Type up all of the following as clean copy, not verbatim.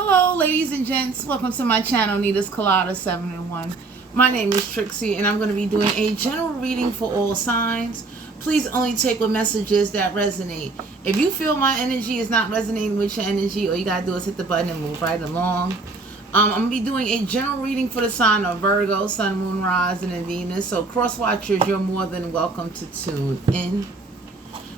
Hello ladies and gents, welcome to my channel nitascoladastarottrixie. My name is Trixie and I'm going to be doing a general reading for all signs. Please only take with messages that resonate. If you feel my energy is not resonating with your energy, all you got to do is hit the button and move right along. I'm going to be doing a general reading for the sign of Virgo, Sun, Moon, Rising, and Venus. So cross watchers, you're more than welcome to tune in.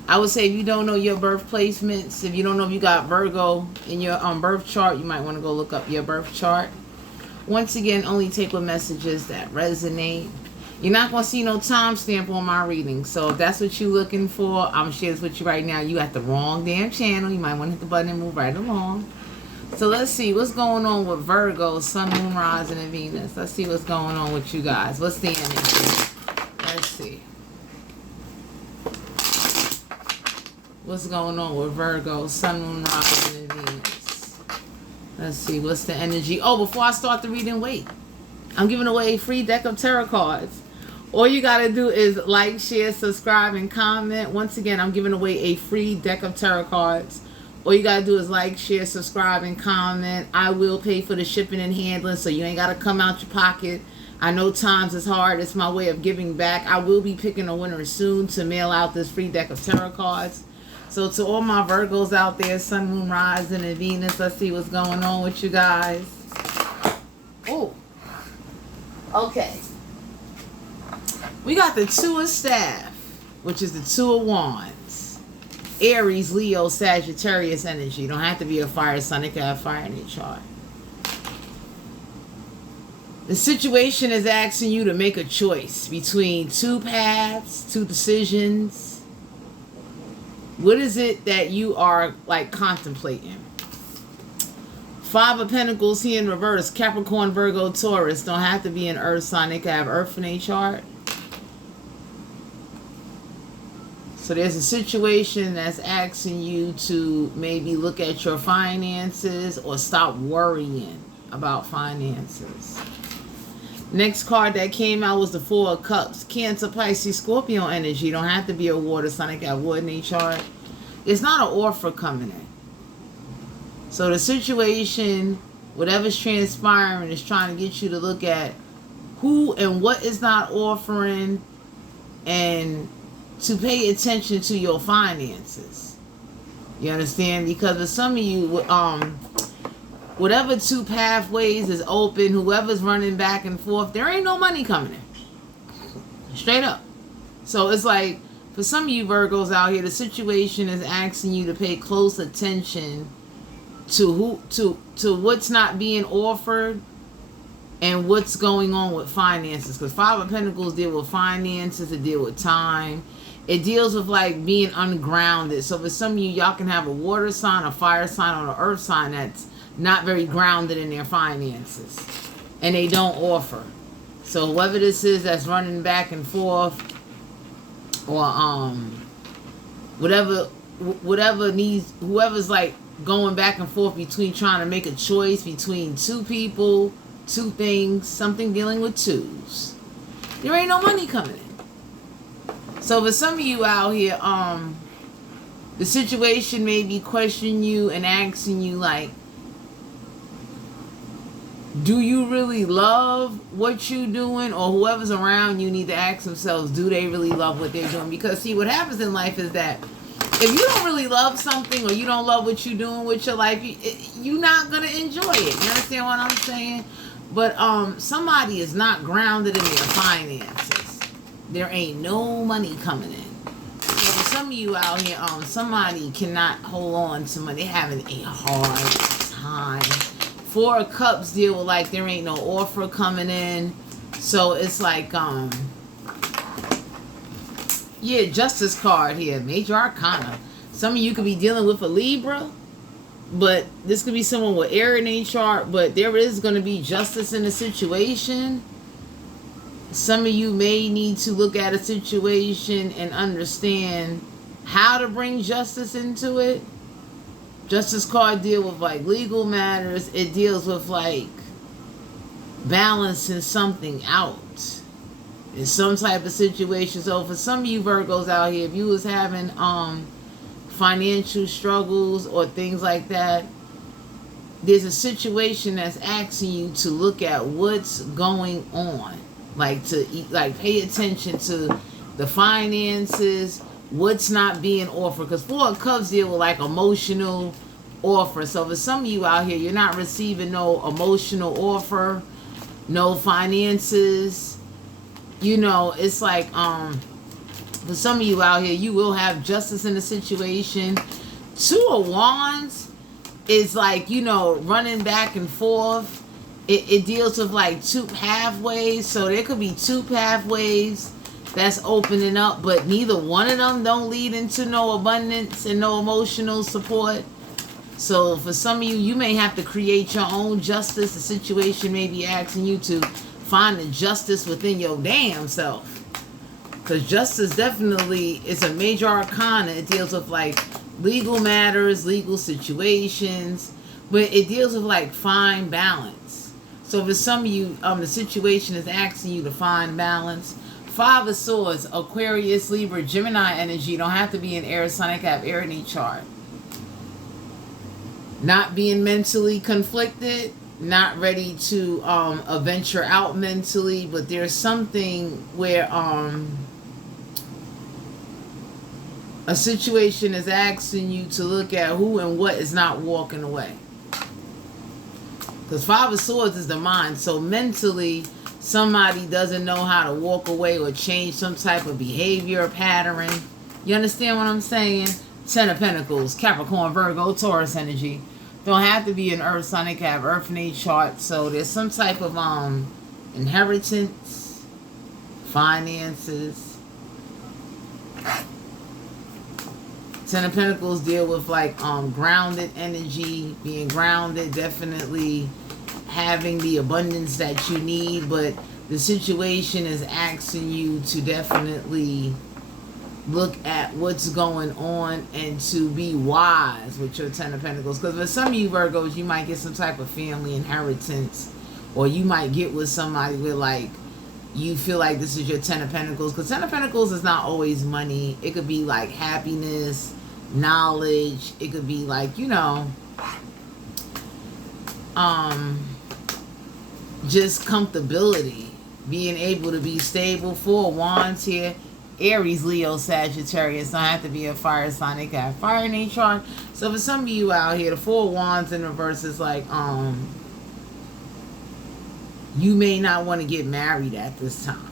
I would say if you don't know your birth placements, if you don't know if you got Virgo in your birth chart, you might want to go look up your birth chart. Once again, only take with messages that resonate. You're not going to see no timestamp on my reading. So if that's what you're looking for, I'm going to share this with you right now. You at the wrong damn channel. You might want to hit the button and move right along. So let's see what's going on with Virgo, Sun, Moon, Rising, and Venus. Let's see what's going on with you guys. What's the energy? Let's see. What's going on with Virgo, Sun, Moon, Rising, and Venus? Let's see. What's the energy? Oh, before I start the reading, wait. I'm giving away a free deck of tarot cards. All you got to do is like, share, subscribe, and comment. Once again, I'm giving away a free deck of tarot cards. All you got to do is like, share, subscribe, and comment. I will pay for the shipping and handling, so you ain't got to come out your pocket. I know times is hard. It's my way of giving back. I will be picking a winner soon to mail out this free deck of tarot cards. So to all my Virgos out there, Sun, Moon, Rising, and Venus, let's see what's going on with you guys. Oh, okay. We got the Two of Staff, which is the Two of Wands. Aries, Leo, Sagittarius energy. Don't have to be a fire sign. It can have fire in your chart. The situation is asking you to make a choice between two paths, two decisions. What is it that you are like contemplating? Five of Pentacles here in reverse. Capricorn, Virgo, Taurus. Don't have to be an earth sign. They can have earth in their chart. So there's a situation that's asking you to maybe look at your finances or stop worrying about finances. Next card that came out was the Four of Cups. Cancer, Pisces, Scorpio energy. You don't have to be a water sign. They got wood in their chart. It's not an offer coming in. So the situation, whatever's transpiring, is trying to get you to look at who and what is not offering and to pay attention to your finances. You understand? Because for some of you, whatever two pathways is open, whoever's running back and forth, there ain't no money coming in. Straight up. So it's like, for some of you Virgos out here, the situation is asking you to pay close attention to what's not being offered and what's going on with finances. Because Five of Pentacles deal with finances, it deal with time. It deals with like being ungrounded. So for some of you, y'all can have a water sign, a fire sign, or an earth sign that's not very grounded in their finances, and they don't offer. So whoever this is that's running back and forth, or whatever needs, whoever's like going back and forth between trying to make a choice between two people, two things, something dealing with twos, there ain't no money coming in. So for some of you out here, the situation may be questioning you and asking you like, do you really love what you're doing? Or whoever's around you need to ask themselves, do they really love what they're doing? Because see, what happens in life is that if you don't really love something, or you don't love what you're doing with your life, you're not going to enjoy it. You understand what I'm saying? But somebody is not grounded in their finances. There ain't no money coming in. So for some of you out here, somebody cannot hold on to money. They're having a hard time. Four of Cups deal with like there ain't no offer coming in. So it's like, yeah, Justice card here. Major Arcana. Some of you could be dealing with a Libra, but this could be someone with air in their chart, but there is going to be justice in the situation. Some of you may need to look at a situation and understand how to bring justice into it. Justice card deal with like legal matters. It deals with like balancing something out in some type of situation. So for some of you Virgos out here, if you was having financial struggles or things like that, there's a situation that's asking you to look at what's going on, like pay attention to the finances, what's not being offered, because Four of Cups deal with like emotional offer. So for some of you out here, you're not receiving no emotional offer, no finances. You know, it's like for some of you out here, you will have justice in the situation. Two of Wands is like, you know, running back and forth. It deals with like two pathways. So there could be two pathways that's opening up, but neither one of them don't lead into no abundance and no emotional support. So for some of you, you may have to create your own justice. The situation may be asking you to find the justice within your damn self. Because justice definitely is a major arcana. It deals with like legal matters, legal situations, but it deals with like fine balance. So for some of you, the situation is asking you to find balance. Five of Swords, Aquarius, Libra, Gemini energy. Don't have to be an air sign. I can have air in each chart. Not being mentally conflicted, not ready to venture out mentally, but there's something where a situation is asking you to look at who and what is not walking away. Because Five of Swords is the mind. So mentally, somebody doesn't know how to walk away or change some type of behavior pattern. You understand what I'm saying? Ten of Pentacles, Capricorn, Virgo, Taurus energy. Don't have to be an earth sign. They can have earth in a chart. So there's some type of inheritance, finances. Ten of Pentacles deal with like grounded energy, being grounded, definitely having the abundance that you need, but the situation is asking you to definitely look at what's going on and to be wise with your Ten of Pentacles. Because for some of you Virgos, you might get some type of family inheritance, or you might get with somebody where like you feel like this is your Ten of Pentacles. Because Ten of Pentacles is not always money. It could be like happiness, knowledge. It could be like, you know, just comfortability, being able to be stable. Four of Wands here, Aries, Leo, Sagittarius. Don't have to be a fire sign. They can have fire in each chart. So for some of you out here, the Four of Wands in reverse is like you may not want to get married at this time.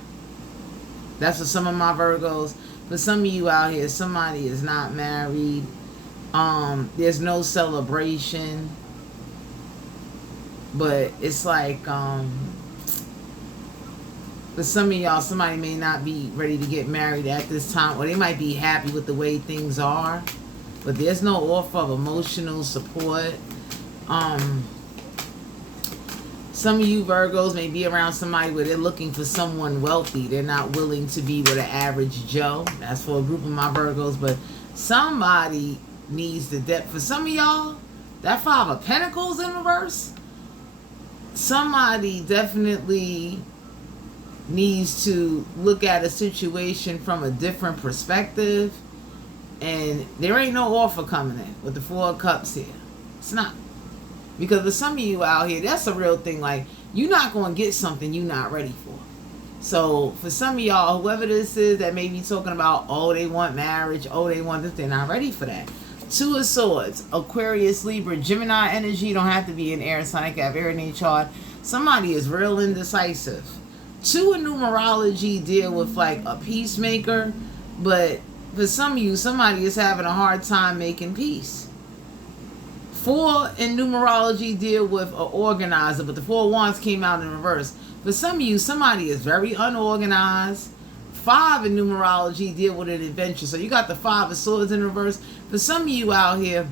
That's for some of my Virgos. For some of you out here, somebody is not married. There's no celebration. But it's like, for some of y'all, somebody may not be ready to get married at this time. Or they might be happy with the way things are. But there's no offer of emotional support. Some of you Virgos may be around somebody where they're looking for someone wealthy. They're not willing to be with an average Joe. That's for a group of my Virgos. But somebody needs the depth. For some of y'all, that Five of Pentacles in reverse, somebody definitely needs to look at a situation from a different perspective. And there ain't no offer coming in with the Four of Cups here. It's not. Because for some of you out here, that's a real thing. Like, you're not going to get something you're not ready for. So, for some of y'all, whoever this is that may be talking about, oh, they want marriage, oh, they want this, they're not ready for that. Two of Swords, Aquarius, Libra, Gemini energy. Don't have to be an air sign. I can have air in each chart. Somebody is real indecisive. Two in numerology deal with like a peacemaker. But for some of you, somebody is having a hard time making peace. Four in numerology deal with an organizer, but the Four of Wands came out in reverse. For some of you, somebody is very unorganized. Five in numerology deal with an adventure. So you got the Five of Swords in reverse. For some of you out here,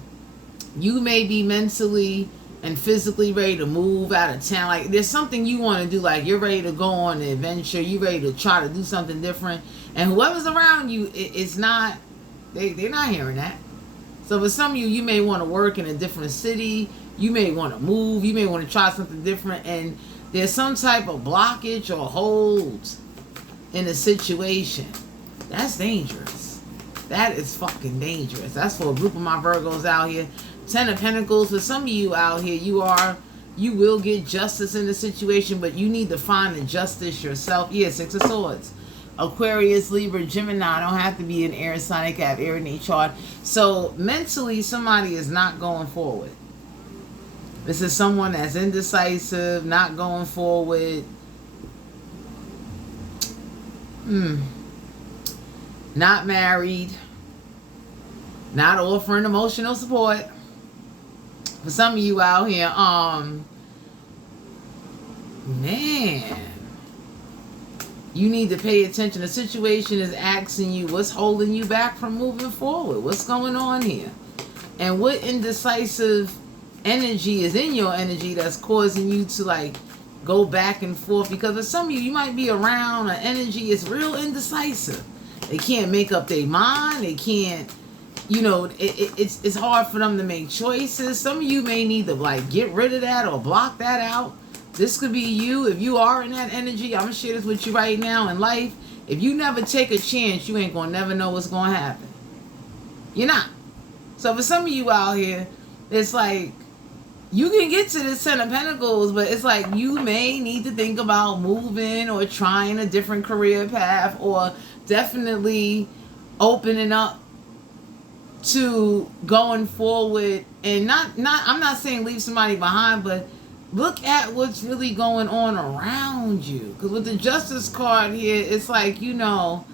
you may be mentally and physically ready to move out of town. Like, there's something you want to do. Like, you're ready to go on an adventure. You're ready to try to do something different. And whoever's around you, it's not, they're not hearing that. So for some of you, you may want to work in a different city. You may want to move. You may want to try something different. And there's some type of blockage or hold in a situation. That's dangerous. That is fucking dangerous. That's for a group of my Virgos out here. Ten of Pentacles. For some of you out here, you will get justice in the situation, but you need to find the justice yourself. Yeah, Six of Swords. Aquarius, Libra, Gemini. Don't have to be an air sign. It can have air in their chart. So mentally, somebody is not going forward. This is someone that's indecisive, not going forward. Not married. Not offering emotional support. For some of you out here, man, you need to pay attention. The situation is asking you what's holding you back from moving forward. What's going on here? And what indecisive energy is in your energy that's causing you to like go back and forth? Because for some of you, you might be around an energy is real indecisive. They can't make up their mind. They can't, you know, it's hard for them to make choices. Some of you may need to like get rid of that or block that out. This could be you. If you are in that energy, I'm going to share this with you right now in life. If you never take a chance, you ain't going to never know what's going to happen. You're not. So for some of you out here, it's like, you can get to this Ten of Pentacles, but it's like you may need to think about moving or trying a different career path, or definitely opening up to going forward. And not I'm not saying leave somebody behind, but look at what's really going on around you. Because with the Justice card here, it's like, you know,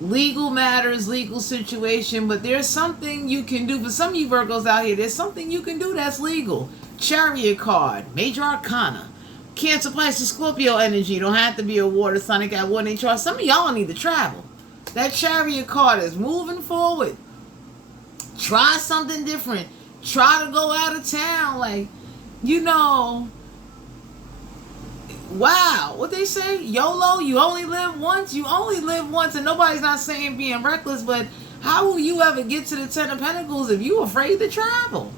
legal matters, legal situation, but there's something you can do. For some of you Virgos out here, there's something you can do that's legal. Chariot card, Major Arcana, Cancer, Pisces, Scorpio energy. Don't have to be a water sign. Got water in chart. Some of y'all need to travel. That Chariot card is moving forward. Try something different. Try to go out of town. Like, you know, wow, what they say? YOLO, you only live once. You only live once. And nobody's not saying being reckless, but how will you ever get to the Ten of Pentacles if you're afraid to travel?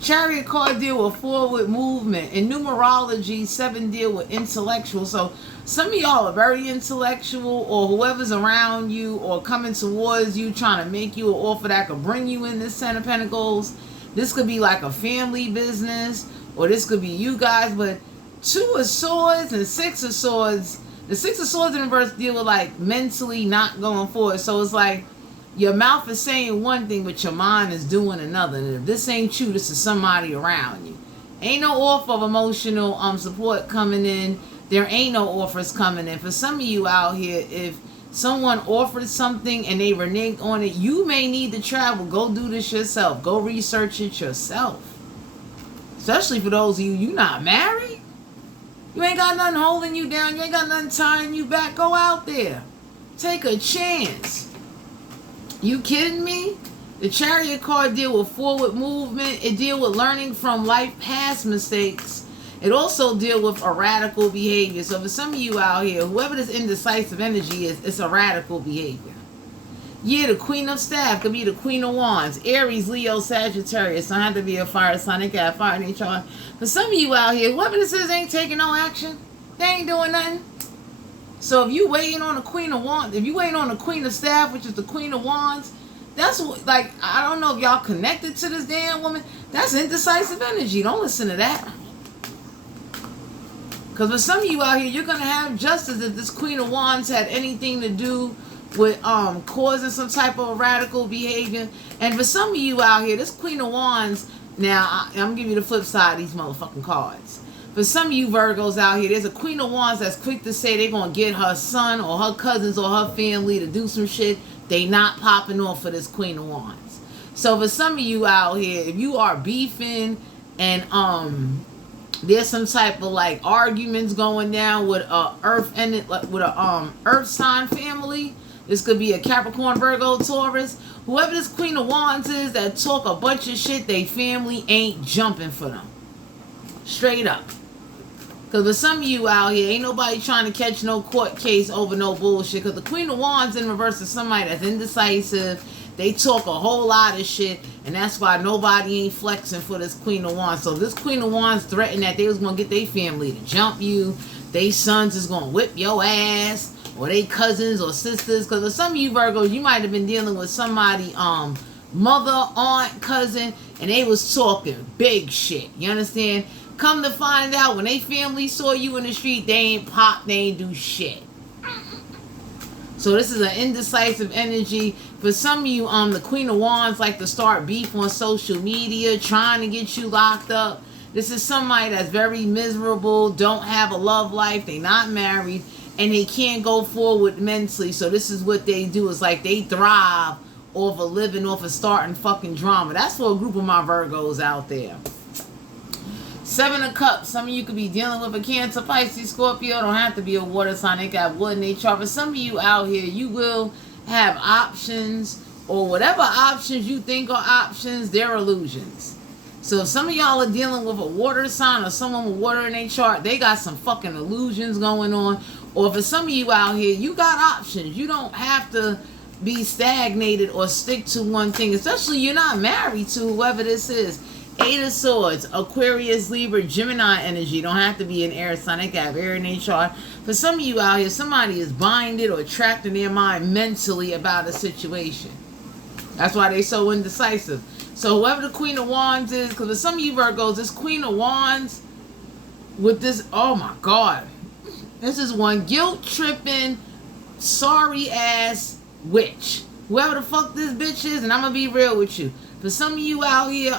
Chariot card deal with forward movement. In numerology, 7 deal with intellectual. So some of y'all are very intellectual, or whoever's around you or coming towards you trying to make you an offer that could bring you in this Ten of Pentacles. This could be like a family business, or this could be you guys, but 2 of Swords and 6 of Swords. The 6 of Swords in reverse deal with like mentally not going forward. So it's like your mouth is saying one thing, but your mind is doing another. And if this ain't you, this is somebody around you. Ain't no offer of emotional support coming in. There ain't no offers coming in. For some of you out here, if someone offered something and they reneged on it, you may need to travel. Go do this yourself. Go research it yourself. Especially for those of you not married. You ain't got nothing holding you down. You ain't got nothing tying you back. Go out there. Take a chance. You kidding me? The Chariot card deal with forward movement. It deal with learning from life past mistakes. It also deal with erratical behavior. So for some of you out here, whoever this indecisive energy is, it's erratical behavior. Yeah, the Queen of Staff could be the Queen of Wands. Aries, Leo, Sagittarius. Don't have to be a fire sign. They got fire in their chart. For some of you out here, whoever this is ain't taking no action. They ain't doing nothing. So if you waiting on the Queen of Wands, if you waiting on the Queen of Staff, which is the Queen of Wands, that's what, like, I don't know if y'all connected to this damn woman. That's indecisive energy. Don't listen to that. Because for some of you out here, you're going to have justice if this Queen of Wands had anything to do with causing some type of radical behavior. And for some of you out here, this Queen of Wands, now I'm going to give you the flip side of these motherfucking cards. For some of you Virgos out here, there's a Queen of Wands that's quick to say they're going to get her son or her cousins or her family to do some shit. They not popping off for this Queen of Wands. So for some of you out here, if you are beefing and there's some type of like arguments going down with earth sign family. This could be a Capricorn, Virgo, Taurus. Whoever this Queen of Wands is that talk a bunch of shit, they family ain't jumping for them. Straight up. Because for some of you out here, ain't nobody trying to catch no court case over no bullshit. Because the Queen of Wands in reverse is somebody that's indecisive. They talk a whole lot of shit. And that's why nobody ain't flexing for this Queen of Wands. So this Queen of Wands threatened that they was going to get their family to jump you. They sons is going to whip your ass. Or they cousins or sisters. Because for some of you Virgos, you might have been dealing with somebody mother, aunt, cousin, and they was talking big shit. You understand? Come to find out, when they family saw you in the street, they ain't pop, they ain't do shit. So this is an indecisive energy. For some of you, the Queen of Wands like to start beef on social media, trying to get you locked up. This is somebody that's very miserable, don't have a love life, they not married, and they can't go forward mentally. So this is what they do. It's like they thrive off of living off of starting fucking drama. That's for a group of my Virgos out there. 7 of Cups. Some of you could be dealing with a Cancer, Pisces, Scorpio. Don't have to be a water sign. They got wood in their chart. But some of you out here, you will have options, or whatever options you think are options, they're illusions. So if some of y'all are dealing with a water sign or someone with water in their chart, they got some fucking illusions going on. Or for some of you out here, you got options. You don't have to be stagnated or stick to one thing, especially you're not married to whoever this is. 8 of Swords, Aquarius, Libra, Gemini energy. Don't have to be an air sign. They got air in their chart. For some of you out here, somebody is binded or trapped in their mind mentally about a situation. That's why they so indecisive. So whoever the Queen of Wands is, because for some of you Virgos, this Queen of Wands with this, oh my God. This is one guilt-tripping, sorry-ass witch. Whoever the fuck this bitch is, and I'm going to be real with you. For some of you out here,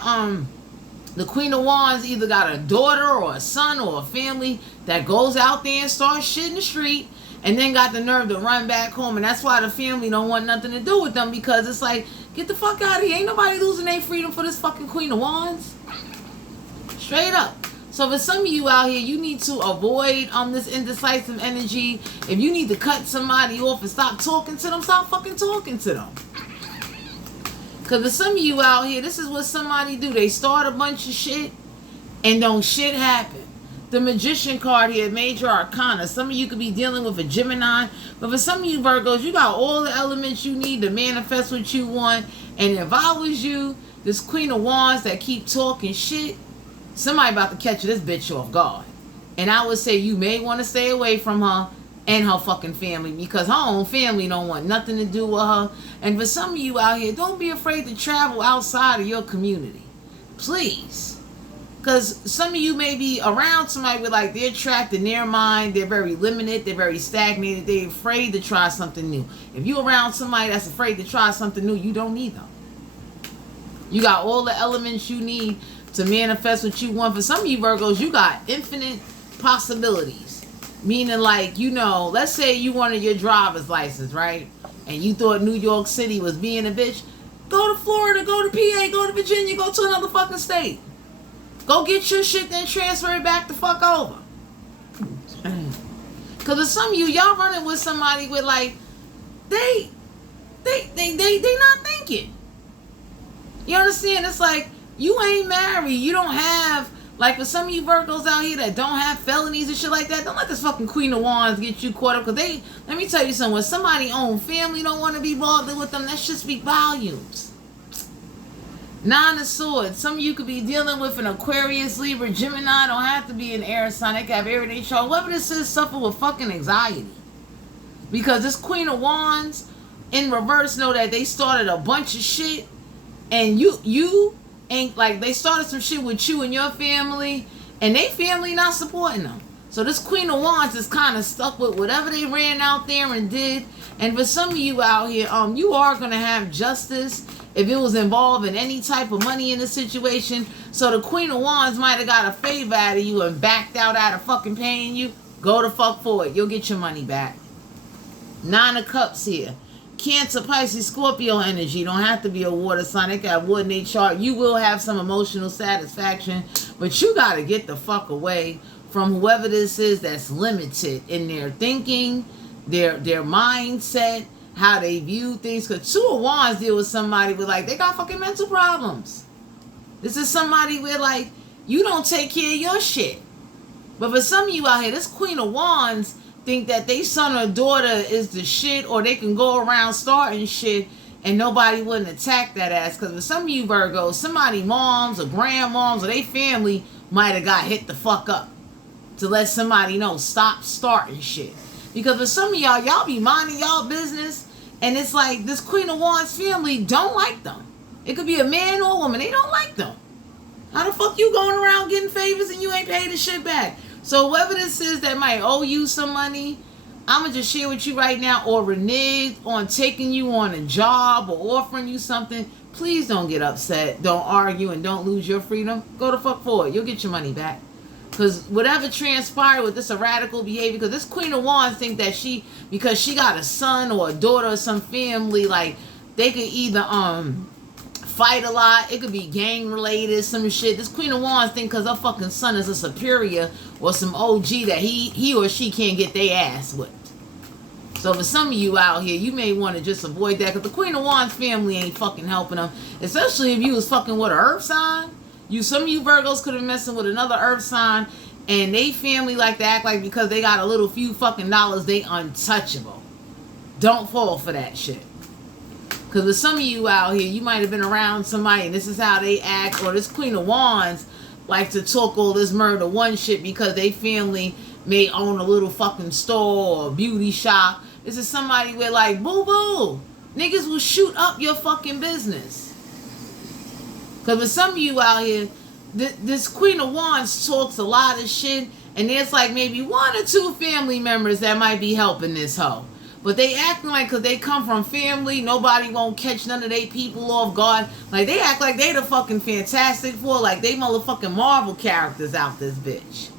the Queen of Wands either got a daughter or a son or a family that goes out there and starts shit in the street, and then got the nerve to run back home. And that's why the family don't want nothing to do with them, because it's like, get the fuck out of here. Ain't nobody losing their freedom for this fucking Queen of Wands. Straight up. So for some of you out here, you need to avoid this indecisive energy. If you need to cut somebody off and stop talking to them, stop fucking talking to them. Because for some of you out here, this is what somebody do. They start a bunch of shit and don't shit happen. The Magician card here, Major Arcana. Some of you could be dealing with a Gemini. But for some of you Virgos, you got all the elements you need to manifest what you want. And if I was you, this Queen of Wands that keep talking shit, somebody about to catch this bitch off guard. And I would say you may want to stay away from her and her fucking family, because her own family don't want nothing to do with her. And for some of you out here, don't be afraid to travel outside of your community. Please. Because some of you may be around somebody with like, they're trapped in their mind, they're very limited, they're very stagnated, they're afraid to try something new. If you're around somebody that's afraid to try something new, you don't need them. You got all the elements you need to manifest what you want. For some of you Virgos, you got infinite possibilities. Meaning, like, you know, let's say you wanted your driver's license, right? And you thought New York City was being a bitch. Go to Florida, go to PA, go to Virginia, go to another fucking state. Go get your shit, then transfer it back the fuck over. Because of some of you, y'all running with somebody with, like, they not thinking. You understand? It's like, you ain't married. You don't have, like, for some of you Virgos out here that don't have felonies and shit like that, don't let this fucking Queen of Wands get you caught up. Because they, let me tell you something, when somebody own family don't want to be bothered with them, that should speak volumes. 9 of Swords. Some of you could be dealing with an Aquarius, Libra, Gemini. Don't have to be an air sign. They can have air in their chart. Whoever this is suffer with fucking anxiety. Because this Queen of Wands, in reverse, know that they started a bunch of shit. And you ain't, like, they started some shit with you and your family, and they family not supporting them. So this Queen of Wands is kind of stuck with whatever they ran out there and did. And for some of you out here, you are going to have justice if it was involved in any type of money in the situation. So the Queen of Wands might have got a favor out of you and backed out of fucking paying you. Go the fuck for it. You'll get your money back. 9 of Cups here. Cancer, Pisces, Scorpio energy. Don't have to be a water sign. They got wood in their chart. You will have some emotional satisfaction, but you got to get the fuck away from whoever this is that's limited in their thinking, their mindset, how they view things. Because 2 of Wands deal with somebody with, like, they got fucking mental problems. This is somebody where, like, you don't take care of your shit. But for some of you out here, this Queen of Wands think that they son or daughter is the shit, or they can go around starting shit and nobody wouldn't attack that ass. Because for some of you Virgos, somebody moms or grandmoms or they family might have got hit the fuck up to let somebody know, stop starting shit. Because for some of y'all be minding y'all business, and it's like this Queen of Wands family don't like them. It could be a man or a woman. They don't like them. How the fuck you going around getting favors and you ain't paid the shit back? So whoever this is that might owe you some money, I'm going to just share with you right now, or reneged on taking you on a job or offering you something, please don't get upset. Don't argue and don't lose your freedom. Go the fuck forward. You'll get your money back. Because whatever transpired with this erratical behavior, because this Queen of Wands think that because she got a son or a daughter or some family, like, they could either fight a lot, it could be gang related, some shit. This Queen of Wands think because her fucking son is a superior or some OG that he or she can't get their ass with. So for some of you out here, you may want to just avoid that, because the Queen of Wands family ain't fucking helping them, especially if you was fucking with an earth sign. Some of you Virgos could have been messing with another earth sign, and they family like to act like because they got a little few fucking dollars, they untouchable. Don't fall for that shit. Because with some of you out here, you might have been around somebody and this is how they act, or this Queen of Wands like to talk all this murder one shit because they family may own a little fucking store or a beauty shop. This is somebody where, like, boo-boo, niggas will shoot up your fucking business. Because with some of you out here, this Queen of Wands talks a lot of shit, and there's like maybe 1 or 2 family members that might be helping this hoe. But they acting like because they come from family, nobody won't catch none of they people off guard. Like, they act like they the fucking Fantastic Four, like they motherfucking Marvel characters out this bitch.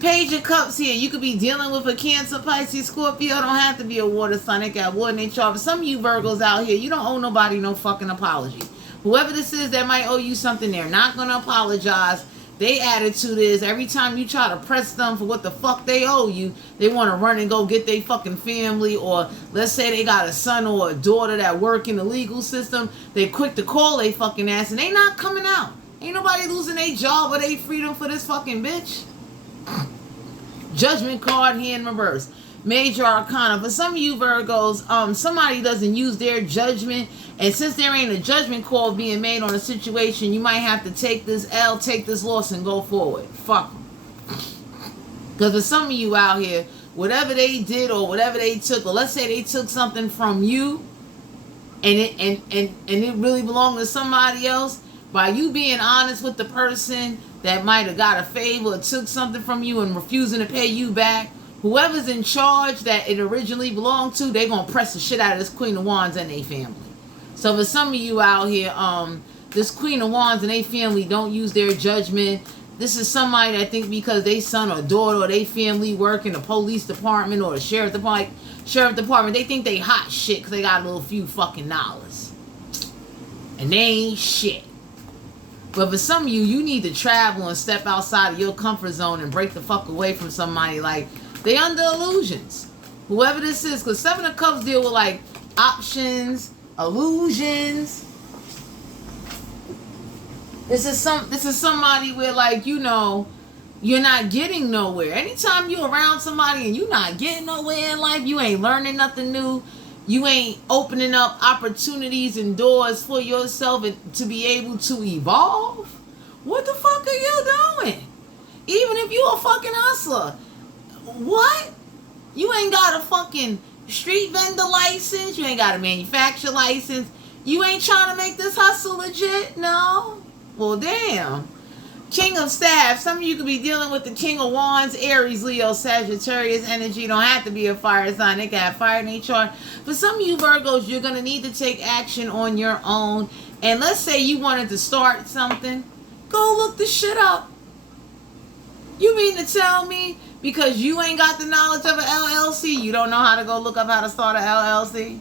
Page of Cups here. You could be dealing with a Cancer, Pisces, Scorpio. Don't have to be a water sign. They got water in their chart. But some of you Virgos out here, you don't owe nobody no fucking apology. Whoever this is that might owe you something, they're not going to apologize. Their attitude is every time you try to press them for what the fuck they owe you, they want to run and go get their fucking family, or let's say they got a son or a daughter that work in the legal system. They quick to call they fucking ass and they not coming out. Ain't nobody losing their job or their freedom for this fucking bitch. Judgment card here in reverse. Major Arcana. For some of you Virgos, somebody doesn't use their judgment, and since there ain't a judgment call being made on a situation, you might have to take this L, take this loss, and go forward. Fuck them. Because for some of you out here, whatever they did or whatever they took, or let's say they took something from you, and it really belonged to somebody else, by you being honest with the person that might have got a favor or took something from you and refusing to pay you back, whoever's in charge that it originally belonged to, they're going to press the shit out of this Queen of Wands and their family. So for some of you out here, this Queen of Wands and their family don't use their judgment. This is somebody that think because they son or daughter or they family work in the police department or the sheriff department, they think they hot shit because they got a little few fucking dollars. And they ain't shit. But for some of you, you need to travel and step outside of your comfort zone and break the fuck away from somebody. Like, they under illusions. Whoever this is, because 7 of Cups deal with like options, illusions. This is somebody where, like, you know, you're not getting nowhere. Anytime you're around somebody and you're not getting nowhere in life, you ain't learning nothing new. You ain't opening up opportunities and doors for yourself and to be able to evolve. What the fuck are you doing? Even if you a fucking hustler. What? You ain't got a fucking street vendor license. You ain't got a manufacturer license. You ain't trying to make this hustle legit? No? Well, damn. King of Staffs. Some of you could be dealing with the King of Wands, Aries, Leo, Sagittarius energy. Don't have to be a fire sign. They can have fire in their chart. For some of you Virgos, you're going to need to take action on your own. And let's say you wanted to start something. Go look the shit up. You mean to tell me because you ain't got the knowledge of an LLC, you don't know how to go look up how to start an LLC?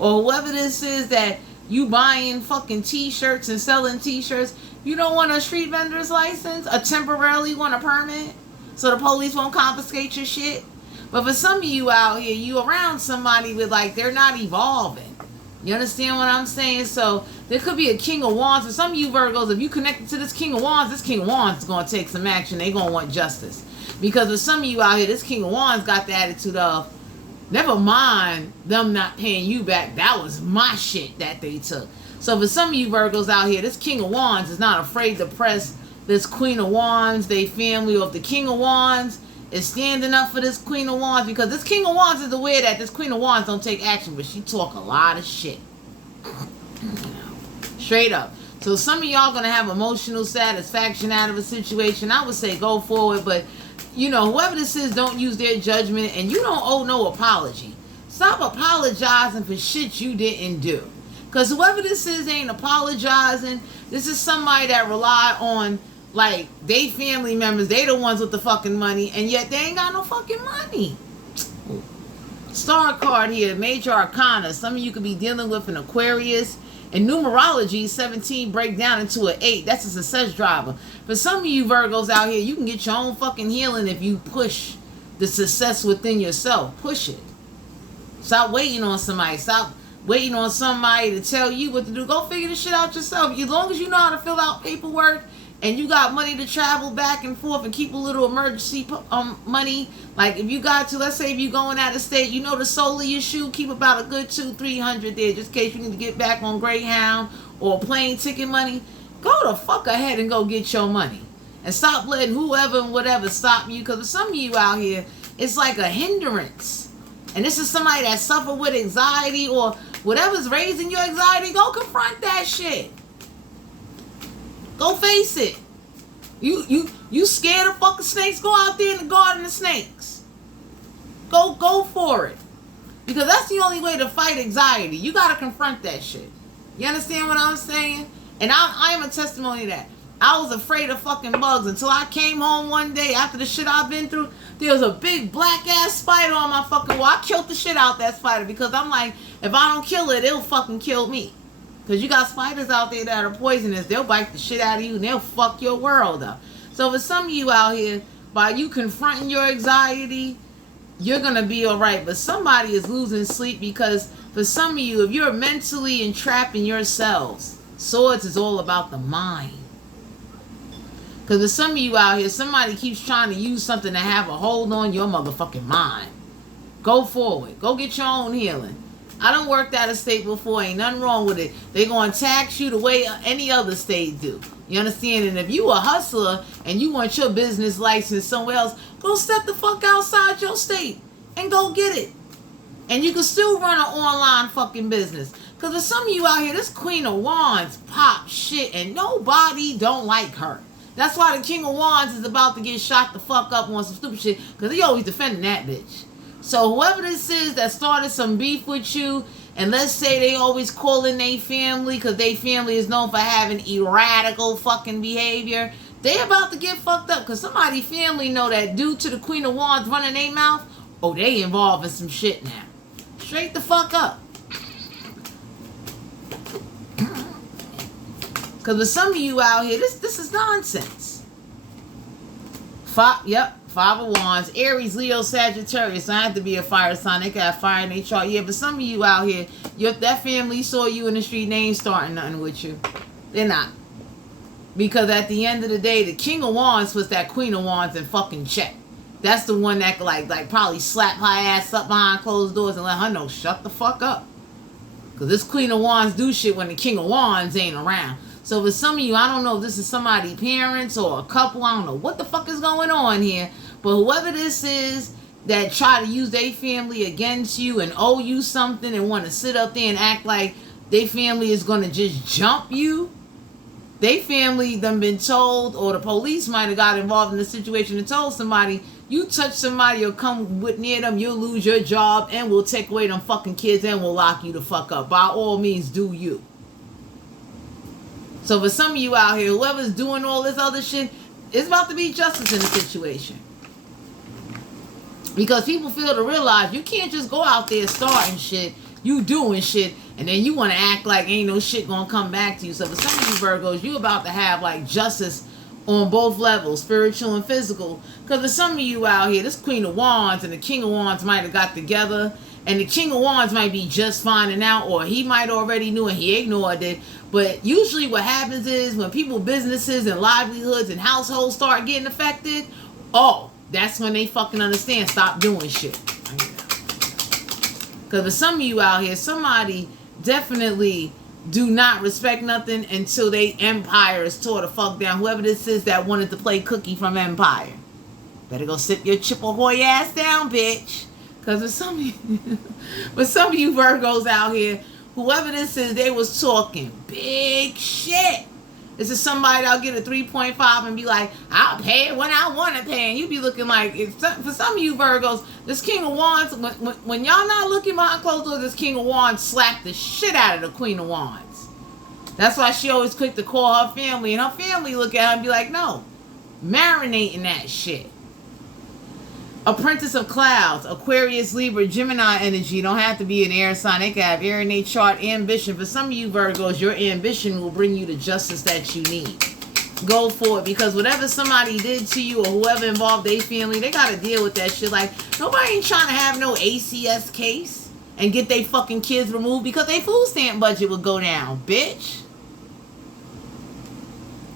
Or whoever this is that you buying fucking t-shirts and selling t-shirts, you don't want a street vendor's license? A temporarily want a permit? So the police won't confiscate your shit? But for some of you out here, you around somebody with, like, they're not evolving. You understand what I'm saying? So there could be a King of Wands. For some of you Virgos, if you connected to this King of Wands is going to take some action. They're going to want justice. Because for some of you out here, this King of Wands got the attitude of, never mind them not paying you back. That was my shit that they took. So for some of you Virgos out here, this King of Wands is not afraid to press this Queen of Wands, they family, or if the King of Wands is standing up for this Queen of Wands, because this King of Wands is aware that this Queen of Wands don't take action, but she talk a lot of shit. Straight up. So some of y'all gonna have emotional satisfaction out of a situation. I would say go forward, but you know, whoever this is, don't use their judgment, and you don't owe no apology. Stop apologizing for shit you didn't do. Because whoever this is ain't apologizing. This is somebody that rely on, like, they family members. They the ones with the fucking money, and yet they ain't got no fucking money. Star card here, Major Arcana. Some of you could be dealing with an Aquarius. In numerology, 17 break down into an 8. That's a success driver. For some of you Virgos out here, you can get your own fucking healing if you push the success within yourself. Push it. Stop waiting on somebody. Stop waiting on somebody to tell you what to do. Go figure this shit out yourself. As long as you know how to fill out paperwork and you got money to travel back and forth and keep a little emergency money. Like if you got to, let's say if you're going out of state, you know the sole of your shoe, keep about a good $200-300 there just in case you need to get back on Greyhound or plane ticket money. Go the fuck ahead and go get your money. And stop letting whoever and whatever stop you. Because for some of you out here, it's like a hindrance. And this is somebody that suffer with anxiety or whatever's raising your anxiety. Go confront that shit. Go face it. You scared of fucking snakes? Go out there in the garden of snakes. Go for it. Because that's the only way to fight anxiety. You gotta confront that shit. You understand what I'm saying? And I am a testimony of that. I was afraid of fucking bugs until I came home one day after the shit I've been through. There was a big black ass spider on my fucking wall. I killed the shit out that spider because I'm like, if I don't kill it, it'll fucking kill me. Because you got spiders out there that are poisonous. They'll bite the shit out of you and they'll fuck your world up. So for some of you out here, by you confronting your anxiety, you're going to be all right. But somebody is losing sleep because for some of you, if you're mentally entrapped in yourselves, swords is all about the mind. Because for some of you out here, somebody keeps trying to use something to have a hold on your motherfucking mind. Go forward. Go get your own healing. I done worked out of state before. Ain't nothing wrong with it. They going to tax you the way any other state do. You understand? And if you a hustler and you want your business license somewhere else, go step the fuck outside your state and go get it. And you can still run an online fucking business. Because for some of you out here, this Queen of Wands pop shit and nobody don't like her. That's why the King of Wands is about to get shot the fuck up on some stupid shit. Because he always defending that bitch. So whoever this is that started some beef with you, and let's say they always calling their family because their family is known for having erratical fucking behavior, they about to get fucked up because somebody family know that due to the Queen of Wands running their mouth, oh, they involved in some shit now. Straight the fuck up. Because with some of you out here, this is nonsense. Five of Wands, Aries, Leo, Sagittarius. So I have to be a fire sign. They got fire in their chart. Yeah, but some of you out here, that family saw you in the street, they ain't starting nothing with you. They're not. Because at the end of the day, the King of Wands puts that Queen of Wands in fucking check. That's the one that could like probably slap her ass up behind closed doors and let her know, shut the fuck up. Because this Queen of Wands do shit when the King of Wands ain't around. So for some of you, I don't know if this is somebody's parents or a couple. I don't know what the fuck is going on here. But whoever this is that try to use their family against you and owe you something and want to sit up there and act like their family is going to just jump you. They family done been told, or the police might have got involved in the situation and told somebody, you touch somebody or come with near them, you'll lose your job and we'll take away them fucking kids and we'll lock you the fuck up. By all means, do you. So for some of you out here, whoever's doing all this other shit, it's about to be justice in the situation. Because people feel to realize you can't just go out there starting shit, you doing shit, and then you want to act like ain't no shit gonna come back to you. So for some of you Virgos, you about to have like justice on both levels, spiritual and physical. Because for some of you out here, this Queen of Wands and the King of Wands might have got together, and the King of Wands might be just finding out, or he might already knew and he ignored it. But usually what happens is when people, businesses and livelihoods and households start getting affected, that's when they fucking understand, stop doing shit. Because for some of you out here, somebody definitely do not respect nothing until they empire is tore the fuck down. Whoever this is that wanted to play cookie from Empire, better go sit your Chippehoy ass down, bitch. Because for some of you Virgos out here whoever this is, they was talking big shit. This is somebody that'll get a 3.5 and be like, I'll pay it when I want to pay. And you be looking like, for some of you Virgos, this King of Wands, when y'all not looking behind closed doors, this King of Wands slapped the shit out of the Queen of Wands. That's why she always quick to call her family. And her family look at her and be like, no, marinate in that shit. Apprentice of Clouds, Aquarius, Libra, Gemini energy. Don't have to be an air sign. They can have air in their chart. Ambition. For some of you Virgos, your ambition will bring you the justice that you need. Go for it, because whatever somebody did to you or whoever involved their family, they got to deal with that shit. Like, nobody ain't trying to have no ACS case and get their fucking kids removed because their food stamp budget would go down, bitch.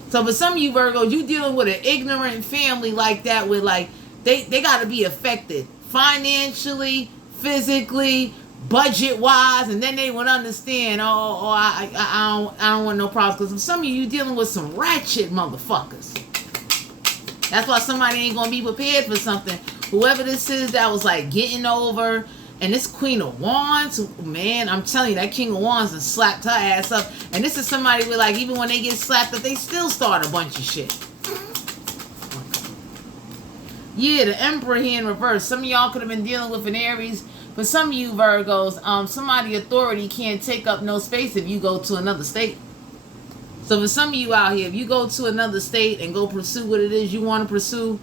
So for some of you Virgos, you dealing with an ignorant family like that with like, They got to be affected financially, physically, budget-wise, and then they would understand, I don't want no problems. Because some of you dealing with some ratchet motherfuckers. That's why somebody ain't going to be prepared for something. Whoever this is that was like getting over, and this Queen of Wands, man, I'm telling you, that King of Wands has slapped her ass up. And this is somebody with like, even when they get slapped up, they still start a bunch of shit. Yeah, the Emperor here in reverse. Some of y'all could have been dealing with an Aries. For some of you Virgos, somebody authority can't take up no space if you go to another state. So for some of you out here, if you go to another state and go pursue what it is you want to pursue,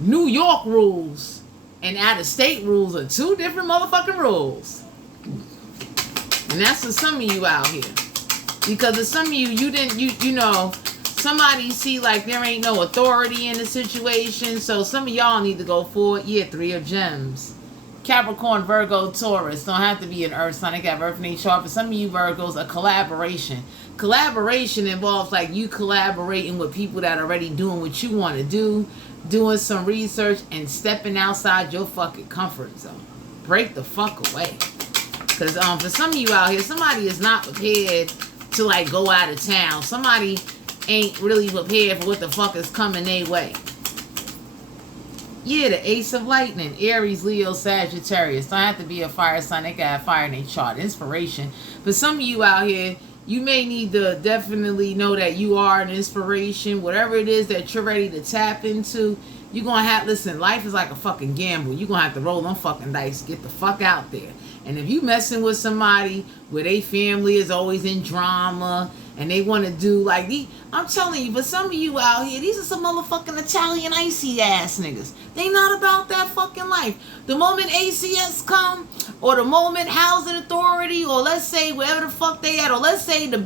New York rules and out-of-state rules are two different motherfucking rules. And that's for some of you out here. Because for some of you, you know, somebody see like there ain't no authority in the situation, so some of y'all need to go forward. Yeah, 3 of Gems. Capricorn, Virgo, Taurus. Don't have to be an earth sign. They got earth in their chart. For some of you Virgos, a collaboration. Collaboration involves like you collaborating with people that are already doing what you want to do, doing some research, and stepping outside your fucking comfort zone. Break the fuck away. Because for some of you out here, somebody is not prepared to like go out of town. Somebody ain't really prepared for what the fuck is coming their way. Yeah, the Ace of Lightning. Aries, Leo, Sagittarius. Don't have to be a fire sign. They got fire in their chart. Inspiration. For some of you out here, you may need to definitely know that you are an inspiration. Whatever it is that you're ready to tap into, you're going to have... Listen, life is like a fucking gamble. You're going to have to roll them fucking dice. Get the fuck out there. And if you messing with somebody where they family is always in drama and they want to do like these, I'm telling you, for some of you out here, these are some motherfucking Italian icy ass niggas. They not about that fucking life. The moment ACS come, or the moment Housing Authority, or let's say wherever the fuck they at, or let's say the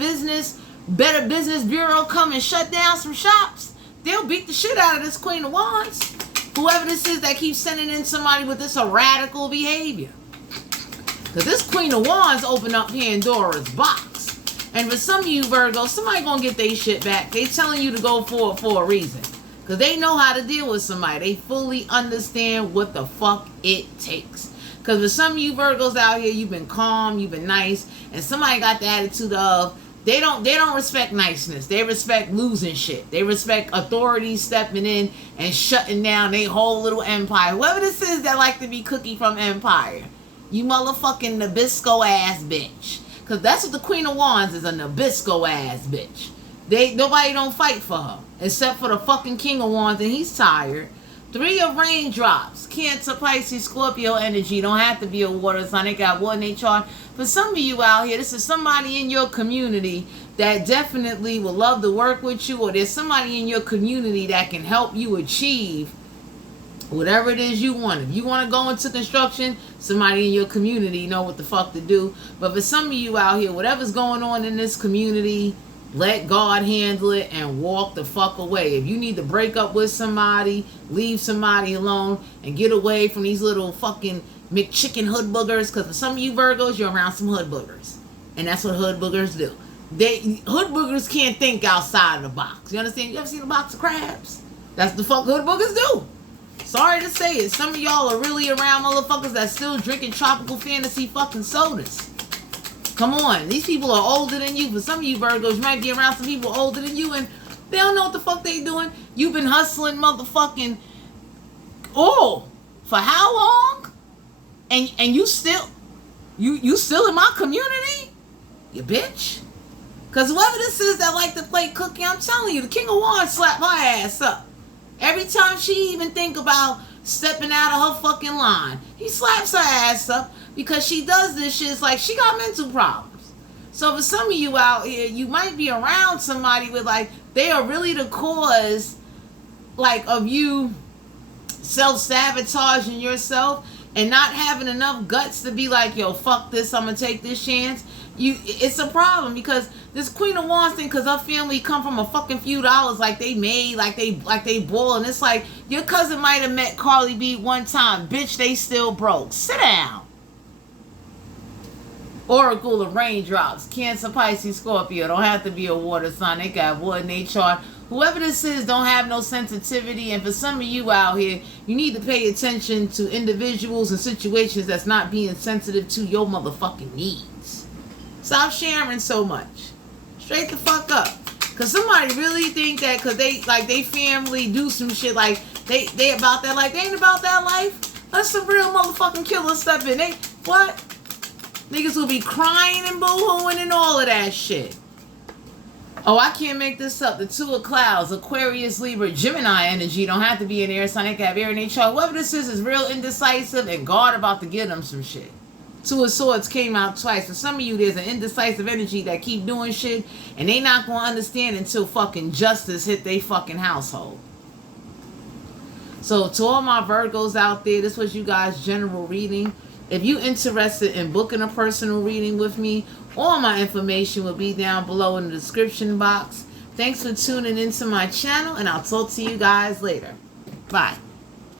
Better Business Bureau come and shut down some shops, they'll beat the shit out of this Queen of Wands. Whoever this is that keeps sending in somebody with this radical behavior. Because this Queen of Wands opened up Pandora's box. And for some of you Virgos, somebody gonna get their shit back. They telling you to go for it for a reason. Because they know how to deal with somebody. They fully understand what the fuck it takes. Because for some of you Virgos out here, you've been calm, you've been nice, and somebody got the attitude of, they don't respect niceness. They respect losing shit. They respect authority stepping in and shutting down their whole little empire. Whoever this is that like to be Cookie from Empire. You motherfucking Nabisco ass bitch. Because that's what the Queen of Wands is, a Nabisco ass bitch. Nobody don't fight for her. Except for the fucking King of Wands, and he's tired. 3 of Raindrops. Cancer, Pisces, Scorpio energy. Don't have to be a water sign. They got water in their chart. For some of you out here, this is somebody in your community that definitely would love to work with you, or there's somebody in your community that can help you achieve whatever it is you want. If you want to go into construction, somebody in your community know what the fuck to do. But for some of you out here, whatever's going on in this community, let God handle it and walk the fuck away. If you need to break up with somebody, leave somebody alone, and get away from these little fucking McChicken hood boogers. Because for some of you Virgos, you're around some hood boogers. And that's what hood boogers do. Hood boogers can't think outside of the box. You understand? You ever seen a box of crabs? That's the fuck hood boogers do. Sorry to say it. Some of y'all are really around motherfuckers that still drinking tropical fantasy fucking sodas. Come on. These people are older than you. For some of you Virgos, you might be around some people older than you and they don't know what the fuck they doing. You've been hustling motherfucking for how long? And you still you still in my community? You bitch. Because whoever this is that like to play cookie, I'm telling you, the King of Wands slapped her ass up. Every time she even think about stepping out of her fucking line, he slaps her ass up because she does this shit. It's like she got mental problems. So for some of you out here, you might be around somebody with like, they are really the cause like of you self-sabotaging yourself and not having enough guts to be like, yo, fuck this, I'm gonna take this chance. It's a problem because this Queen of Wands thing, because her family come from a fucking few dollars, like they made, like they boil, and it's like your cousin might have met Carly B one time, bitch, they still broke. Sit down. Oracle of raindrops, Cancer, Pisces, Scorpio. Don't have to be a water sign. They got water in their chart. Whoever this is don't have no sensitivity, and for some of you out here, you need to pay attention to individuals and situations that's not being sensitive to your motherfucking needs. Stop sharing so much. Straight the fuck up. Cause somebody really think that cause they like they family do some shit like they about that life. They ain't about that life. That's some real motherfucking killer stuff in. They what? Niggas will be crying and boo-hooing and all of that shit. Oh, I can't make this up. The Two of Clouds, Aquarius, Libra, Gemini energy. Don't have to be an air sign. They can have air in their chart. Whoever this is real indecisive and God about to give them some shit. Two of Swords came out twice. For some of you, there's an indecisive energy that keep doing shit and they not going to understand until fucking justice hit they fucking household. So to all my Virgos out there, this was you guys' general reading. If you interested in booking a personal reading with me, all my information will be down below in the description box. Thanks for tuning into my channel, and I'll talk to you guys later. Bye.